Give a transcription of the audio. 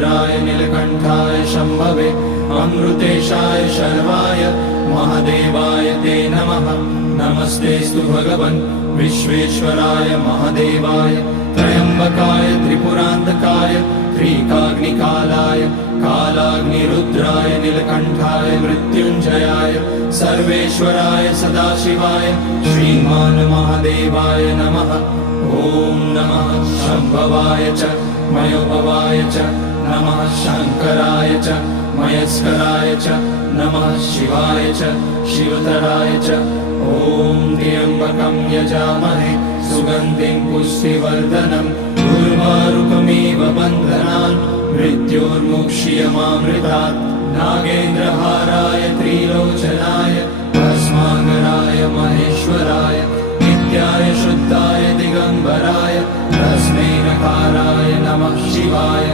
अग्निरुद्राय नीलकण्ठाय शम्भवे अमृतेशाय शर्वाय महादेवाय ते नमः। नमस्तेस्तु भगवन् विश्वेश्वराय महादेवाय त्र्यम्बकाय त्रिपुरान्तकाय त्रिकाग्निकालाय कालाग्निरुद्राय नीलकण्ठाय मृत्युञ्जयाय सर्वेश्वराय सदाशिवाय श्रीमान् महादेवाय नमः। ॐ नमः शम्भवाय च मयोभवाय च नमः शङ्कराय च मयस्कराय च नमः शिवाय च शिवतराय च। ॐ त्र्यम्बकं यजामहे सुगन्धिं पुष्टिवर्धनम् उर्वारुकमिव बन्धनान् मृत्योर्मुक्ष्यमामृतात्। नागेन्द्रहाराय त्रिलोचनाय भस्माङ्गराय महेश्वराय नित्याय शुद्धाय दिगम्बराय तस्मै नकाराय नमः शिवाय।